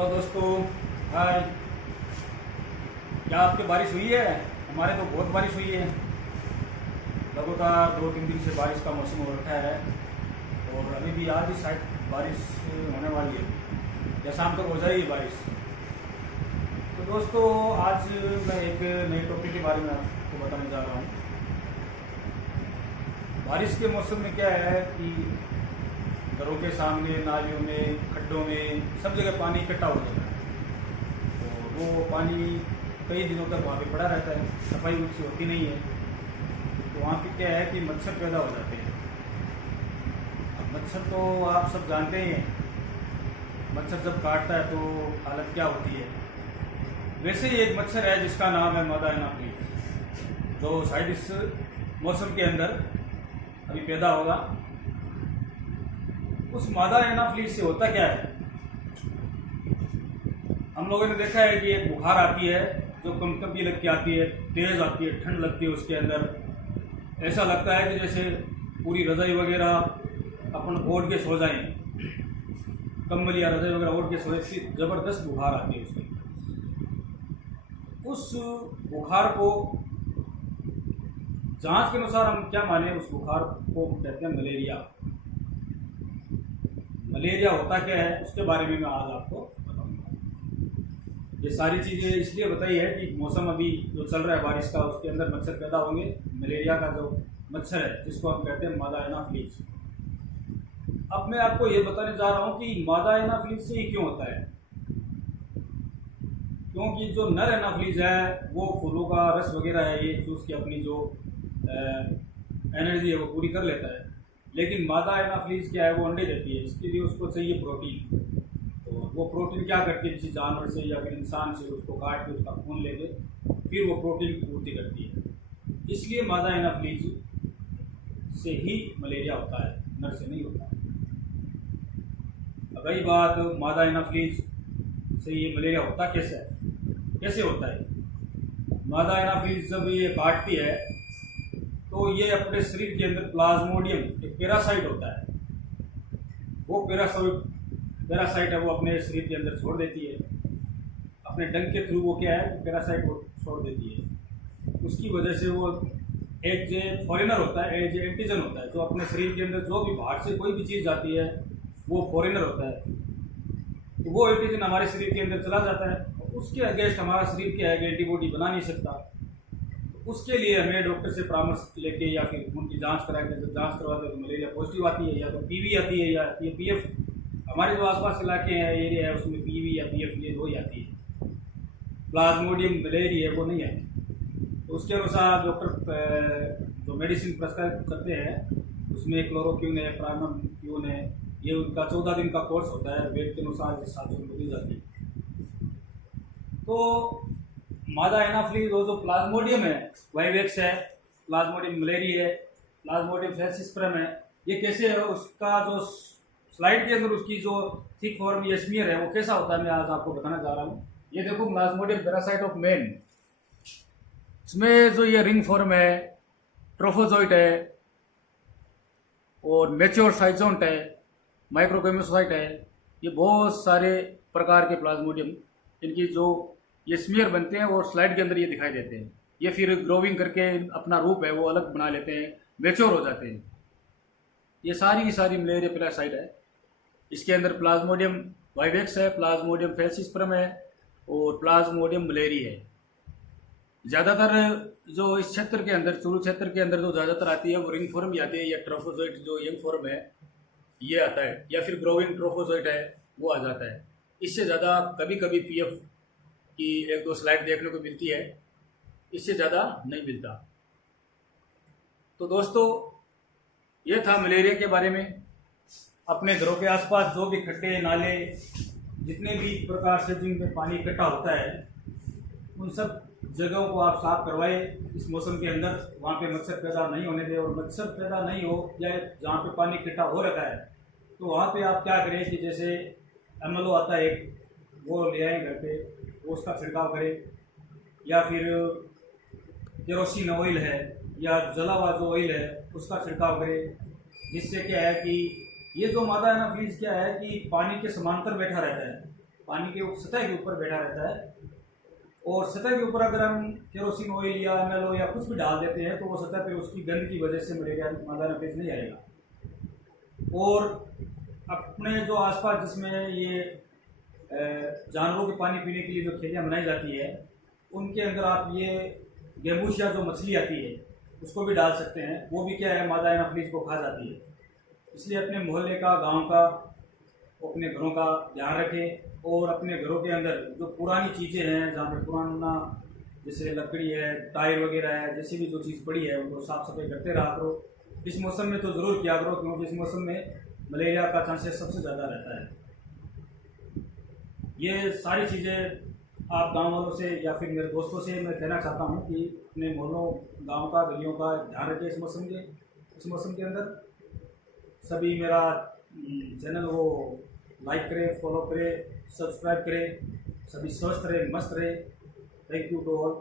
Hello दोस्तों, हाय। क्या आपके बारिश हुई है? हमारे तो बहुत बारिश हुई है। लगातार 2-3 दिन से बारिश का मौसम हो रखा है और अभी भी आज ही शायद बारिश होने वाली है या शाम तक हो जाएगी बारिश। तो दोस्तों, आज मैं एक नए टॉपिक के बारे में आपको बताने जा रहा हूँ। बारिश के मौसम में क्या है कि घरों के सामने, नालियों में, खड्डों में सब जगह पानी इकट्ठा हो जाता है और वो पानी कई दिनों तक वहाँ पे पड़ा रहता है, सफाई उसकी होती नहीं है। तो वहाँ पे क्या है कि मच्छर पैदा हो जाते हैं। अब मच्छर तो आप सब जानते ही हैं, मच्छर जब काटता है तो हालत क्या होती है। वैसे ही एक मच्छर है जिसका नाम है मादा एनाफिलीज, जो शायद इस मौसम के अंदर अभी पैदा होगा। उस मादा एनाफिलीज से होता क्या है, हम लोगों ने देखा है कि एक बुखार आती है जो कंपकंपी लग के आती है, तेज आती है, ठंड लगती है उसके अंदर। ऐसा लगता है कि जैसे पूरी रजाई वगैरह अपन ओढ़ के सो जाएं, कंबल या रजाई वगैरह ओढ़ के सो जाए। ज़बरदस्त बुखार आती है उसके अंदर। उस बुखार को जांच के अनुसार हम क्या माने, उस बुखार को कहते हैं मलेरिया। मलेरिया होता क्या है उसके बारे में मैं आज आपको बताऊंगा। ये सारी चीज़ें इसलिए बताई है कि मौसम अभी जो चल रहा है बारिश का, उसके अंदर मच्छर पैदा होंगे। मलेरिया का जो मच्छर है जिसको हम कहते हैं मादा एनाफिलीज। अब मैं आपको ये बताने जा रहा हूँ कि मादा एनाफिलीज से ही क्यों होता है। क्योंकि जो नर एनाफिलीज है वो फूलों का रस वगैरह है, ये चूस के अपनी जो एनर्जी है वो पूरी कर लेता है। लेकिन मादा एनाफिलीज क्या है, वो अंडे देती है। इसके लिए उसको चाहिए प्रोटीन। तो वो प्रोटीन क्या करती है, किसी जानवर से या फिर इंसान से उसको काट के उसका खून लेके फिर वो प्रोटीन की पूर्ति करती है। इसलिए मादा एनाफिलीज से ही मलेरिया होता है, नर से नहीं होता। अब रही बात मादा एनाफिलीज से ये मलेरिया होता कैसे है, कैसे होता है। मादा एनाफिलीज जब ये काटती है तो ये अपने शरीर के अंदर प्लाज्मोडियम, एक पैरासाइट होता है, वो पैरासाइट है, वो अपने शरीर के अंदर छोड़ देती है। अपने डंक के थ्रू वो क्या है, पैरासाइट वो छोड़ देती है। उसकी वजह से वो एक जो फॉरेनर होता है, जो एंटीजन होता है, जो अपने शरीर के अंदर जो भी बाहर से कोई भी चीज़ आती है वो फॉरेनर होता है। तो वो एंटीजन हमारे शरीर के अंदर चला जाता है, उसके अगेंस्ट हमारा शरीर क्या है, एंटीबॉडी बना नहीं सकता। उसके लिए हमें डॉक्टर से परामर्श लेके या फिर खून की जांच करा के, जब जांच करवाते हैं तो मलेरिया पॉजिटिव आती है, या तो पीवी आती है या ये पीएफ। हमारे जो आसपास इलाके हैं, एरिया है, उसमें पीवी या पीएफ ये दो ही आती है। प्लाज्मोडियम मलेरिया वो नहीं आती। तो उसके अनुसार डॉक्टर जो मेडिसिन प्रेस्क्राइब करते हैं उसमें क्लोरोक्विन है, प्राइमक्यून है, ये उनका 14 दिन का कोर्स होता है। वेट के अनुसार 700 रुपये दी जाती है। तो मादा एनाफिलीज वो जो प्लाज्मोडियम है, वाइवेक्स है, प्लाज्मोडियम मलेरी है, प्लाज्मोडियम फैलसिस्परम है, ये कैसे है, उसका जो स्लाइड के अंदर उसकी जो थिक फॉर्म या स्मीयर है वो कैसा होता है, मैं आज आपको बताने जा रहा हूँ। ये देखो, प्लाज्मोडियम पैरासाइट ऑफ मैन, इसमें जो ये रिंग फॉर्म है, ट्रोफोजोइट है और मैच्योर साइजोन्ट है, माइक्रोकेमोसाइट है, ये बहुत सारे प्रकार के प्लाज्मोडियम, इनकी जो ये स्मीयर बनते हैं और स्लाइड के अंदर ये दिखाई देते हैं। ये फिर ग्रोविंग करके अपना रूप है वो अलग बना लेते हैं, मैच्योर हो जाते हैं। ये सारी की सारी मलेरिया पैरासाइट है। इसके अंदर प्लाज्मोडियम वाइवेक्स है, प्लाज्मोडियम फैलसिस्परम है और प्लाज्मोडियम मलेरी है। ज़्यादातर जो इस क्षेत्र के अंदर, चुरू क्षेत्र के अंदर जो ज़्यादातर आती है वो रिंग फॉर्म भी आती है, या ट्रोफोजोइट जो यंग फॉर्म है ये आता है, या फिर ग्रोविंग ट्रोफोजोइट है वो आ जाता है। इससे ज़्यादा कभी कभी पीएफ की 1-2 स्लाइड देखने को मिलती है, इससे ज़्यादा नहीं मिलता। तो दोस्तों, ये था मलेरिया के बारे में। अपने घरों के आसपास जो भी खड्डे, नाले, जितने भी प्रकार से जिनमें पानी इकट्ठा होता है, उन सब जगहों को आप साफ करवाए इस मौसम के अंदर। वहाँ पे मच्छर पैदा नहीं होने दें, और मच्छर पैदा नहीं हो या जहाँ पे पानी इकट्ठा हो रखा है तो वहाँ पे आप क्या करें कि जैसे एमएलओ आता है एक, वो ले आए घर पे, वो उसका छिड़काव करें, या फिर केरोसिन ऑयल है या जला हुआ जो ऑयल है उसका छिड़काव करें। जिससे क्या है कि ये जो मादा एनाफिलीज क्या है कि पानी के समांतर बैठा रहता है, पानी के सतह के ऊपर बैठा रहता है, और सतह के ऊपर अगर हम केरोसिन ऑयल या MLO या कुछ भी डाल देते हैं तो वो सतह पे उसकी गंध की वजह से मलेरिया मादा एनाफिलीज नहीं आएगा। और अपने जो आसपास जिसमें ये जानवरों के पानी पीने के लिए जो खेलियाँ बनाई जाती है उनके अंदर आप ये गेमूशिया जो मछली आती है उसको भी डाल सकते हैं। वो भी क्या है, मादा एनाफिलीज को खा जाती है। इसलिए अपने मोहल्ले का, गांव का, अपने घरों का ध्यान रखें, और अपने घरों के अंदर जो पुरानी चीज़ें हैं, जहाँ पे पुराना जैसे लकड़ी है, टायर वगैरह है, जैसी भी जो चीज़ पड़ी है उनको साफ़ सफाई करते रहा करो। इस मौसम में तो ज़रूर किया करो, क्योंकि इस मौसम में मलेरिया का चांसेस सबसे ज़्यादा रहता है। ये सारी चीज़ें आप गांव वालों से या फिर मेरे दोस्तों से मैं कहना चाहता हूँ कि अपने मोहल्लों, गांव का, गलियों का ध्यान रखें इस मौसम के अंदर। सभी मेरा चैनल वो लाइक करें, फॉलो करें, सब्सक्राइब करें। सभी स्वस्थ रहे, मस्त रहे। Thank you to all.